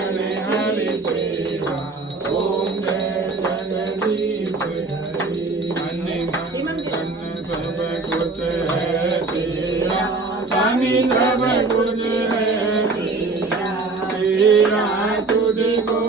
ने हरि तेरा, ओम जय जगदीश हरि। मन मन सब कुछ है तेरा, स्वामी सब कुछ है तेरा, तेरा तुझको